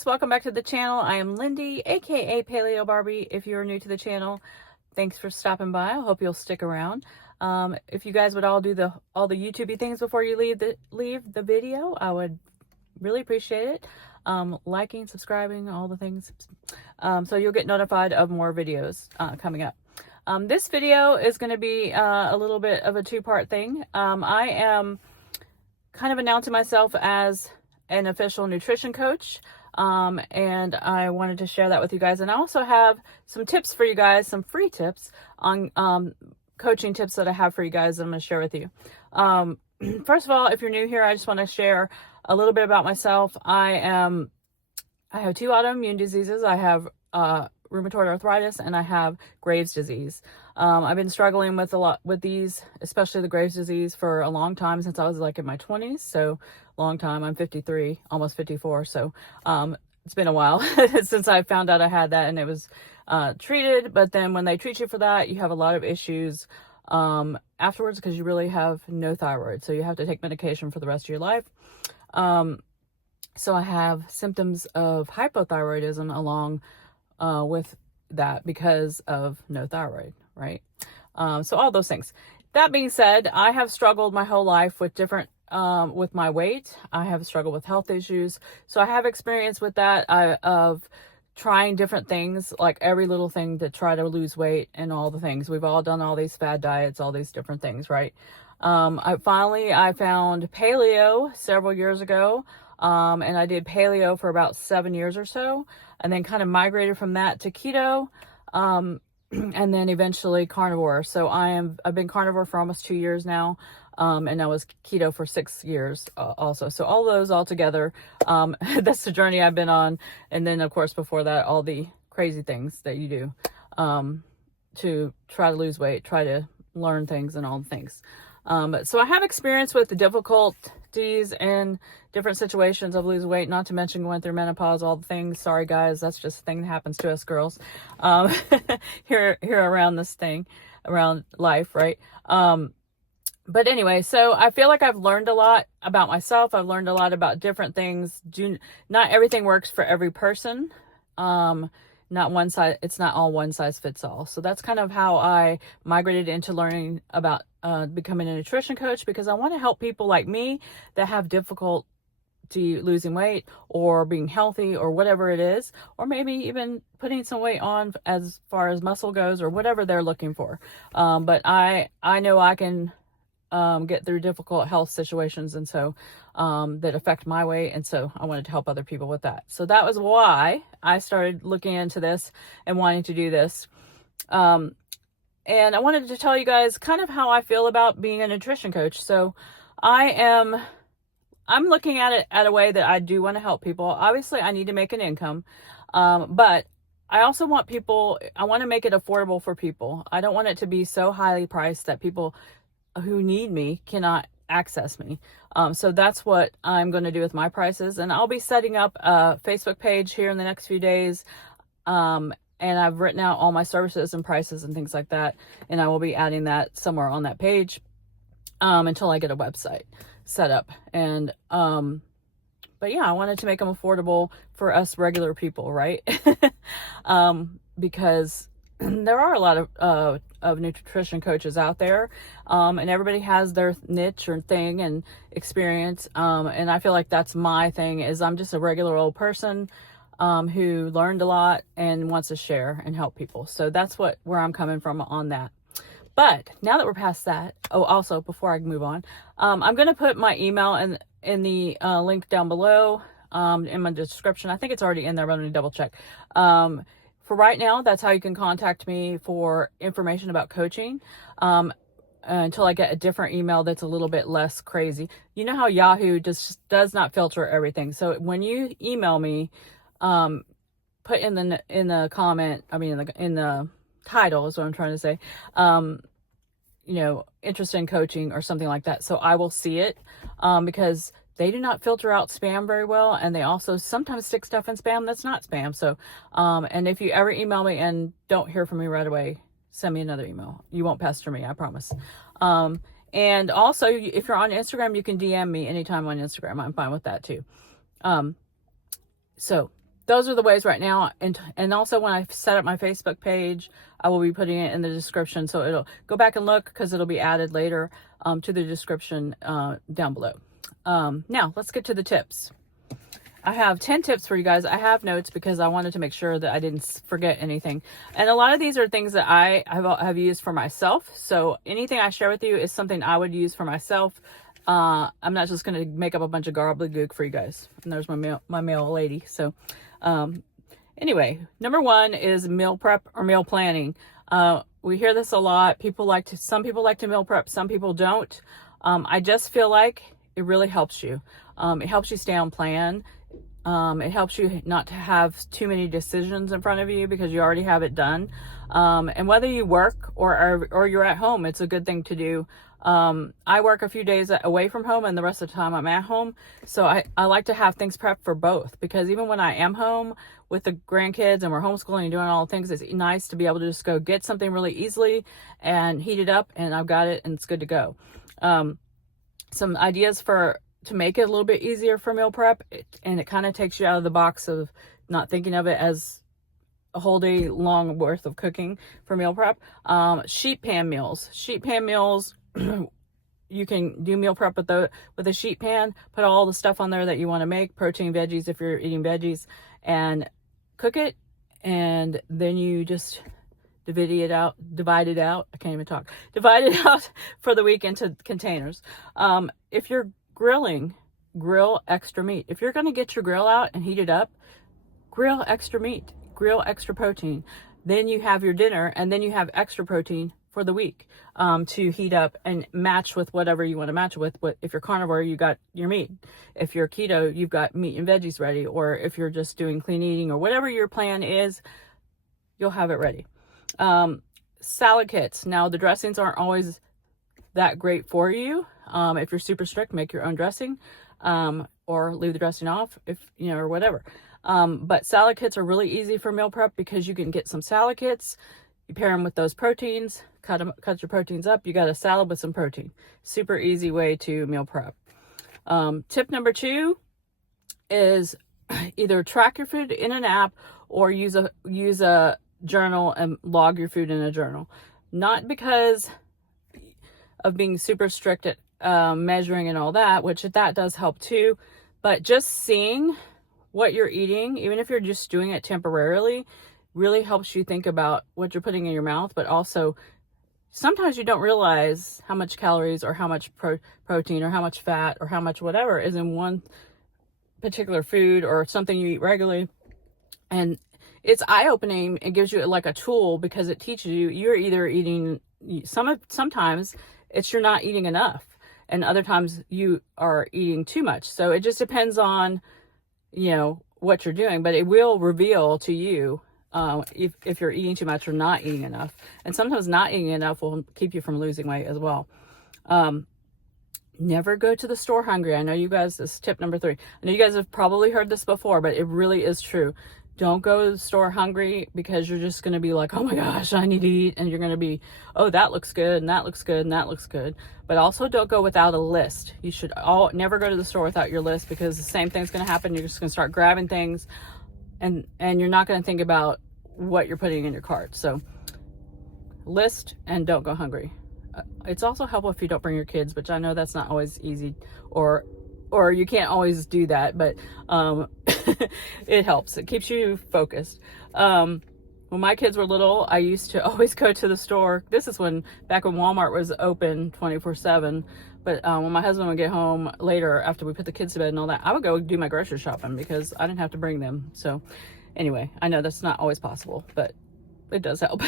guys, welcome back to the channel. I am Lindy, aka Paleobarbie. If you're new to the channel, thanks for stopping by. I hope you'll stick around. If you guys would all do all the YouTubey things before you leave the video, I would really appreciate it. Liking, subscribing, all the things, so you'll get notified of more videos coming up. This video is going to be a little bit of a two-part thing. I am kind of announcing myself as an official nutrition coach, and I wanted to share that with you guys. And I also have some tips for you guys, some free tips on coaching tips that I have for you guys that I'm going to share with you. First of all, if you're new here, I just want to share a little bit about myself. I have two autoimmune diseases. I have rheumatoid arthritis, and I have Graves' disease. I've been struggling with a lot with these, especially the Graves' disease, for a long time, since I was like in my 20s. So long time. I'm 53, almost 54. So it's been a while since I found out I had that, and it was treated. But then when they treat you for that, you have a lot of issues afterwards, because you really have no thyroid. So you have to take medication for the rest of your life. So I have symptoms of hypothyroidism along with that because of no thyroid, right? So all those things. That being said, I have struggled my whole life with with my weight. I have struggled with health issues. So I have experience with that, of trying different things, like every little thing to try to lose weight and all the things. We've all done all these fad diets, all these different things, right? I found Paleo several years ago. And I did Paleo for about 7 years or so, and then kind of migrated from that to Keto, and then eventually carnivore. So I've been carnivore for almost 2 years now, and I was Keto for 6 years also. So all those all together, that's the journey I've been on. And then of course before that, all the crazy things that you do to try to lose weight, try to learn things and all the things. So I have experience with the difficulties and different situations of losing weight, not to mention going through menopause, all the things. Sorry guys, that's just a thing that happens to us girls here around this thing, around life, right? But anyway, so I feel like I've learned a lot about myself. I've learned a lot about different things. Not everything works for every person. It's not all one size fits all. So that's kind of how I migrated into learning about becoming a nutrition coach, because I want to help people like me that have difficulty losing weight or being healthy or whatever it is, or maybe even putting some weight on as far as muscle goes, or whatever they're looking for. But I know I can get through difficult health situations, and so that affect my weight, and so I wanted to help other people with that. So that was why I started looking into this and wanting to do this. And I wanted to tell you guys kind of how I feel about being a nutrition coach. So I'm looking at it at a way that I do want to help people. Obviously I need to make an income, but I also want I want to make it affordable for people. I don't want it to be so highly priced that people who need me cannot access me. So that's what I'm going to do with my prices. And I'll be setting up a Facebook page here in the next few days. And I've written out all my services and prices and things like that. And I will be adding that somewhere on that page, until I get a website set up. And, but yeah, I wanted to make them affordable for us regular people, right? Because there are a lot of nutrition coaches out there, and everybody has their niche or thing and experience. And I feel like that's my thing, is I'm just a regular old person who learned a lot and wants to share and help people. So that's where I'm coming from on that. But now that we're past that, also before I move on, I'm going to put my email in the link down below, in my description. I think it's already in there, but I'm going to double check. For right now, that's how you can contact me for information about coaching, until I get a different email that's a little bit less crazy. You know how Yahoo just does not filter everything. So when you email me, put in the comment, in the title is what I'm trying to say, interested in coaching or something like that. So I will see it, because they do not filter out spam very well, and they also sometimes stick stuff in spam that's not spam. So, and if you ever email me and don't hear from me right away, send me another email. You won't pester me, I promise. And also, if you're on Instagram, you can DM me anytime on Instagram. I'm fine with that too. So those are the ways right now. And also when I set up my Facebook page, I will be putting it in the description. So it'll go back and look, because it'll be added later to the description down below. Now let's get to the tips. I have 10 tips for you guys. I have notes because I wanted to make sure that I didn't forget anything. And a lot of these are things that I have used for myself. So anything I share with you is something I would use for myself. I'm not just going to make up a bunch of gobbledygook for you guys. And there's my male lady. So anyway, number one is meal prep or meal planning. We hear this a lot. Some people like to meal prep, some people don't. I just feel like it really helps you. It helps you stay on plan. It helps you not to have too many decisions in front of you because you already have it done. And whether you work or you're at home, it's a good thing to do. I work a few days away from home and the rest of the time I'm at home. So I like to have things prepped for both, because even when I am home with the grandkids and we're homeschooling and doing all the things, it's nice to be able to just go get something really easily and heat it up, and I've got it and it's good to go. Some ideas to make it a little bit easier for meal prep, and it kind of takes you out of the box of not thinking of it as a whole day long worth of cooking for meal prep. Sheet pan meals. You can do meal prep with a sheet pan, put all the stuff on there that you want to make, protein, veggies if you're eating veggies, and cook it, and then you just divide it out. I can't even talk. Divide it out for the week into containers. If you're grilling, grill extra meat. If you're going to get your grill out and heat it up, grill extra meat, grill extra protein. Then you have your dinner, and then you have extra protein for the week to heat up and match with whatever you want to match with. If you're carnivore, you got your meat. If you're keto, you've got meat and veggies ready. Or if you're just doing clean eating or whatever your plan is, you'll have it ready. Salad kits. Now, the dressings aren't always that great for you. If you're super strict, make your own dressing, or leave the dressing off or whatever. But salad kits are really easy for meal prep because you can get some salad kits. You pair them with those proteins, cut your proteins up. You got a salad with some protein. Super easy way to meal prep. Tip number 2 is either track your food in an app or use a journal and log your food in a journal. Not because of being super strict at measuring and all that, which that does help too, but just seeing what you're eating, even if you're just doing it temporarily, really helps you think about what you're putting in your mouth. But also, sometimes you don't realize how much calories or how much protein or how much fat or how much whatever is in one particular food or something you eat regularly. And it's eye-opening. It gives you like a tool, because it teaches you you're either eating, sometimes it's you're not eating enough, and other times you are eating too much. So it just depends on what you're doing, but it will reveal to you if you're eating too much or not eating enough. And sometimes not eating enough will keep you from losing weight as well. Never go to the store hungry. I know you guys, this is tip number 3. I know you guys have probably heard this before, but it really is true. Don't go to the store hungry, because you're just going to be like, oh my gosh, I need to eat. And you're going to be, oh, that looks good, and that looks good, and that looks good. But also don't go without a list. You should never go to the store without your list, because the same thing's going to happen. You're just going to start grabbing things, and you're not going to think about what you're putting in your cart. So list and don't go hungry. It's also helpful if you don't bring your kids, which I know that's not always easy, or you can't always do that, but it helps. It keeps you focused. When my kids were little, I used to always go to the store. This is back when Walmart was open 24/7. But when my husband would get home later after we put the kids to bed and all that, I would go do my grocery shopping because I didn't have to bring them. So anyway, I know that's not always possible, but it does help.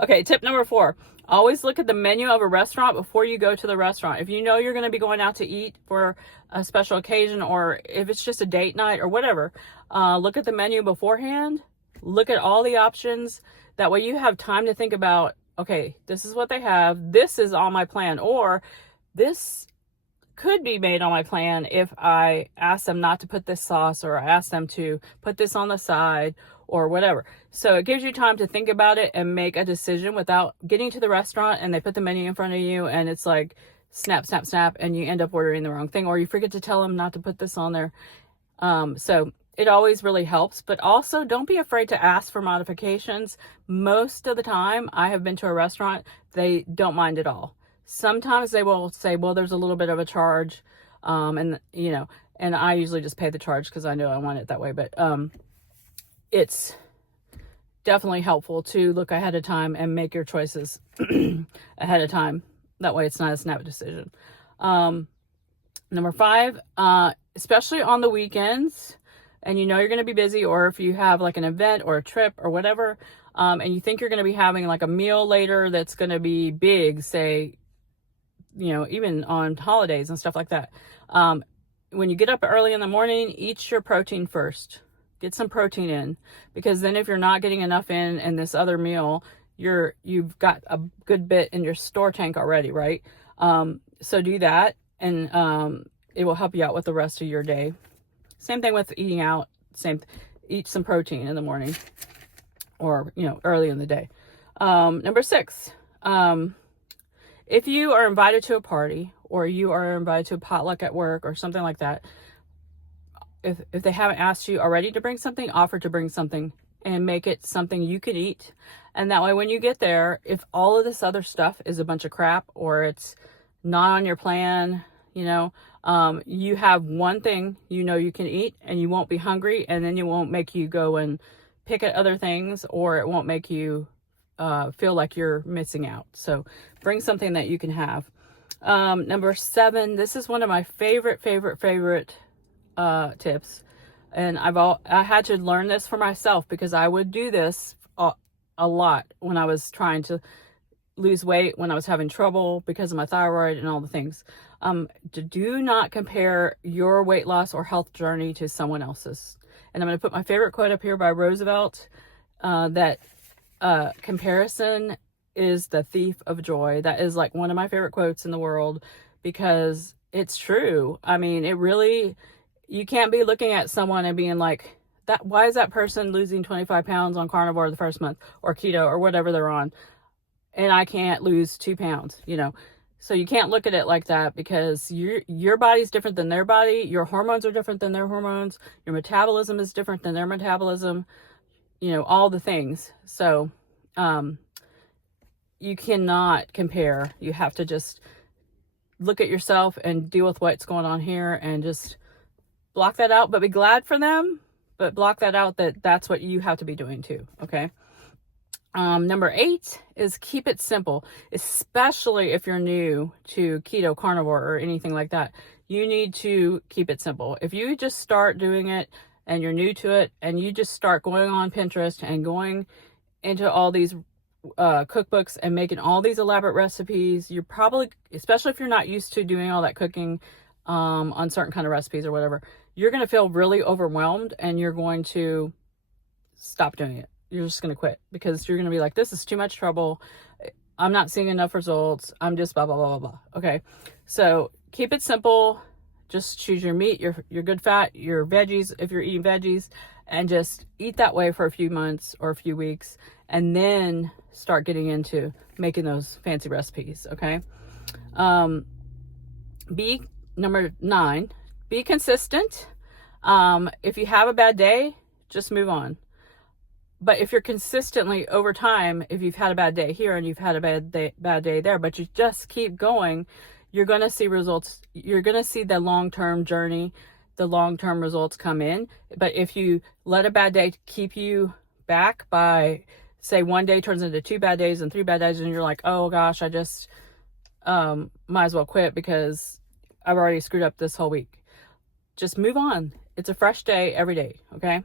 Okay, tip number 4. Always look at the menu of a restaurant before you go to the restaurant. If you know you're going to be going out to eat for a special occasion, or if it's just a date night or whatever, look at the menu beforehand. Look at all the options. That way you have time to think about, okay, this is what they have. This is on my plan. Or this could be made on my plan if I ask them not to put this sauce, or I ask them to put this on the side, or whatever. So it gives you time to think about it and make a decision without getting to the restaurant and they put the menu in front of you and it's like snap, and you end up ordering the wrong thing, or you forget to tell them not to put this on there. So it always really helps. But also, don't be afraid to ask for modifications. Most of the time, I have been to a restaurant, they don't mind at all. Sometimes they will say, well, there's a little bit of a charge, and I usually just pay the charge because I know I want it that way. But it's definitely helpful to look ahead of time and make your choices ahead of time. That way, it's not a snap decision. Number 5, especially on the weekends, and you're going to be busy, or if you have like an event or a trip or whatever, and you think you're going to be having like a meal later that's going to be big, say, even on holidays and stuff like that. When you get up early in the morning, eat your protein first. Get some protein in, because then if you're not getting enough in this other meal, you've got a good bit in your store tank already, right? So do that, and it will help you out with the rest of your day. Same thing with eating out. Eat some protein in the morning, or early in the day. Number 6, if you are invited to a party, or you are invited to a potluck at work or something like that, if they haven't asked you already to bring something, offer to bring something and make it something you could eat. And that way, when you get there, if all of this other stuff is a bunch of crap, or it's not on your plan, you have one thing you can eat, and you won't be hungry, and then it won't make you go and pick at other things, or it won't make you feel like you're missing out. So bring something that you can have. Number 7, this is one of my favorite tips, and I had to learn this for myself, because I would do this a lot when I was trying to lose weight, when I was having trouble because of my thyroid and all the things. Do not compare your weight loss or health journey to someone else's. And I'm going to put my favorite quote up here by Roosevelt, that comparison is the thief of joy. That is like one of my favorite quotes in the world, because it's true. I mean, you can't be looking at someone and being like, why is that person losing 25 pounds on carnivore the first month, or keto, or whatever they're on, and I can't lose 2 pounds, So you can't look at it like that, because your body's different than their body. Your hormones are different than their hormones. Your metabolism is different than their metabolism, all the things. So you cannot compare. You have to just look at yourself and deal with what's going on here, and just block that out, but be glad for them, but block that out, that's what you have to be doing too. Okay. Number 8 is keep it simple, especially if you're new to keto, carnivore, or anything like that. You need to keep it simple. If you just start doing it and you're new to it, and you just start going on Pinterest and going into all these cookbooks and making all these elaborate recipes, you're probably, especially if you're not used to doing all that cooking on certain kind of recipes or whatever, you're going to feel really overwhelmed, and you're going to stop doing it. You're just going to quit, because you're going to be like, this is too much trouble. I'm not seeing enough results. I'm just blah, blah, blah, blah, blah. Okay. So keep it simple. Just choose your meat, your good fat, your veggies, if you're eating veggies, and just eat that way for a few months or a few weeks, and then start getting into making those fancy recipes. Okay. Number 9, be consistent. If you have a bad day, just move on. But if you're consistently over time, if you've had a bad day here and you've had a bad day there, but you just keep going, you're going to see results. You're going to see the long-term journey, the long-term results come in. But if you let a bad day keep you back by, say, one day turns into 2 bad days and 3 bad days, and you're like, oh gosh, I just might as well quit because I've already screwed up this whole week. Just move on. It's a fresh day every day, okay?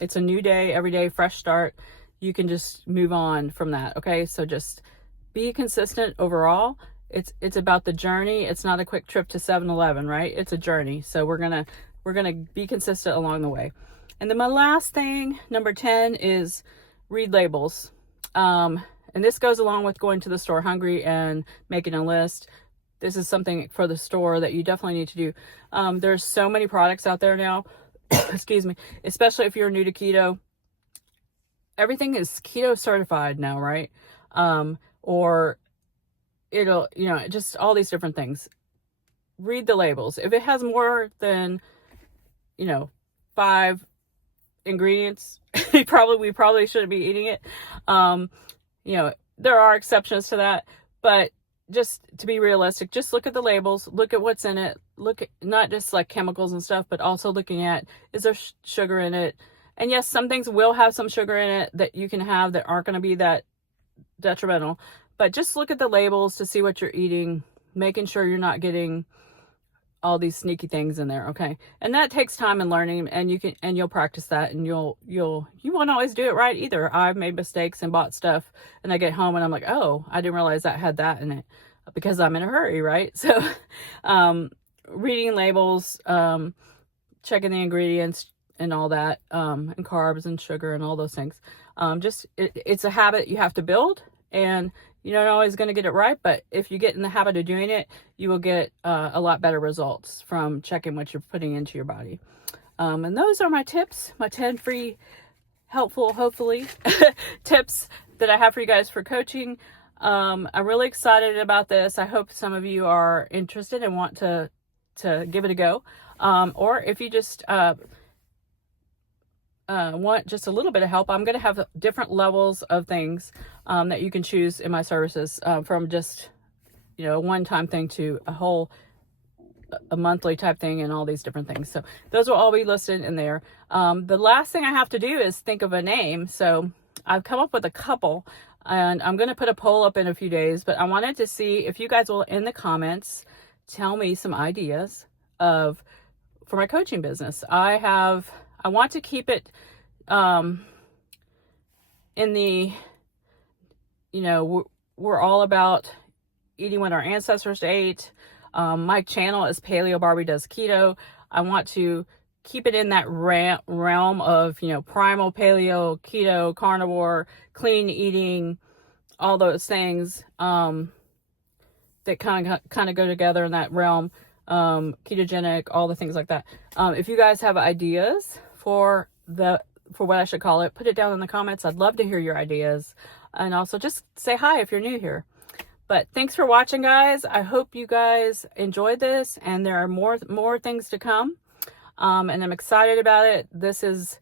It's a new day every day, fresh start. You can just move on from that, okay? So just be consistent overall. It's about the journey. It's not a quick trip to 7-Eleven, right? It's a journey. So we're gonna be consistent along the way. And then my last thing, number 10, is read labels. And this goes along with going to the store hungry and making a list. This is something for the store that you definitely need to do. There's so many products out there now. Excuse me, especially if you're new to keto. Everything is keto certified now, right? Or it'll, just all these different things. Read the labels. If it has more than, 5 ingredients, we probably shouldn't be eating it. You know, there are exceptions to that, but just to be realistic, just look at the labels, look at what's in it, look at not just like chemicals and stuff, but also looking at, is there sugar in it? And yes, some things will have some sugar in it that you can have that aren't going to be that detrimental, but just look at the labels to see what you're eating, making sure you're not getting all these sneaky things in there. Okay. And that takes time and learning, and you'll practice that, and you won't always do it right either. I've made mistakes and bought stuff, and I get home and I'm like, oh, I didn't realize that had that in it, because I'm in a hurry, right? So, reading labels, checking the ingredients and all that, and carbs and sugar and all those things. It's a habit you have to build, and you're not always going to get it right, but if you get in the habit of doing it, you will get a lot better results from checking what you're putting into your body. And those are my tips, my 10 free, helpful, hopefully, tips that I have for you guys for coaching. I'm really excited about this. I hope some of you are interested and want to give it a go. Or if you just want just a little bit of help, I'm going to have different levels of things that you can choose in my services, from just, you know, a one-time thing to a monthly type thing, and all these different things. So those will all be listed in there. The last thing I have to do is think of a name. So I've come up with a couple, and I'm going to put a poll up in a few days, but I wanted to see if you guys will, in the comments, tell me some ideas for my coaching business. I want to keep it in the, you know, we're all about eating what our ancestors ate. My channel is Paleobarbie Does Keto. I want to keep it in that realm of, you know, primal, paleo, keto, carnivore, clean eating, all those things that kind of go together in that realm. Ketogenic, all the things like that. If you guys have ideas for what I should call it, put it down in the comments. I'd love to hear your ideas, and also just say hi if you're new here. But thanks for watching, guys. I hope you guys enjoyed this, and there are more things to come, and I'm excited about it. This is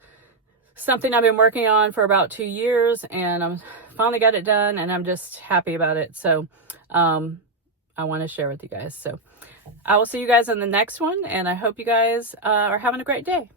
something I've been working on for about 2 years, and I'm finally got it done, and I'm just happy about it. So I want to share with you guys. So I will see you guys in the next one, and I hope you guys are having a great day.